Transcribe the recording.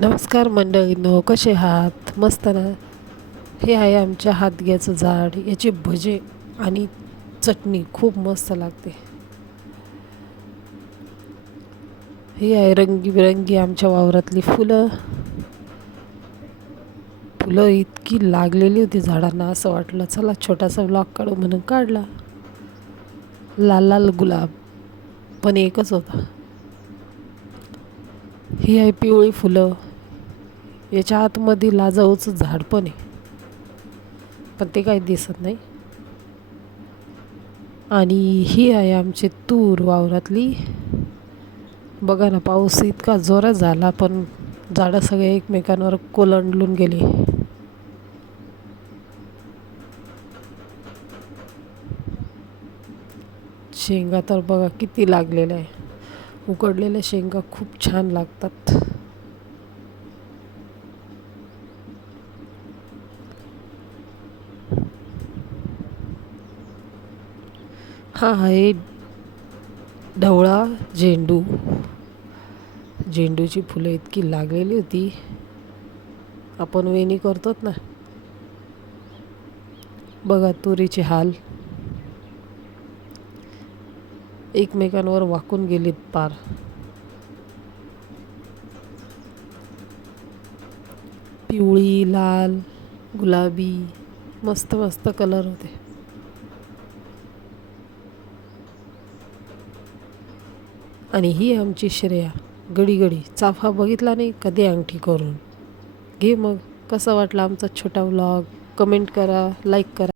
नमस्कार मंडळींनो, कसे आहात? मस्त ना. हे आहे आमच्या हातग्याचं झाड. याचे भजे आणि चटणी खूप मस्त लागते. हे आहे रंगीबिरंगी आमच्या वावरातली फुलं. फुलं इतकी लागलेली होती झाडांना, असं वाटलं चला छोटासा ब्लॉग काढू म्हणून काढला. लाल लाल गुलाब पण एकच होता. ही आहे पिवळी फुलं. याच्या आतमध्ये लाजाळूचं झाड पण आहे, पण ते काही दिसत नाही. आणि ही आहे आमची तूर वावरातली. बघा ना, पाऊस इतका जोरात झाला पण झाडं सगळे एकमेकांवर कोलंडलून गेली. शेंगा तर बघा किती लागलेल्या आहे. उकडलेल्या शेंगा खूप छान लागतात. हा आहे ढवळा झेंडू. झेंडूची फुलं इतकी लागलेली होती, आपण वेणी करतोत ना. बघा तुरीचे हाल एकमेकांवर वाकून गेलीत पार. पिवळी, लाल, गुलाबी मस्त मस्त कलर होते. आणि ही आमची श्रेया गडी गडी चाफा बघितला नाही कधी अंगठी करून घे. मग कसा वाटला आमचा छोटा व्लॉग? कमेंट करा, लाईक करा.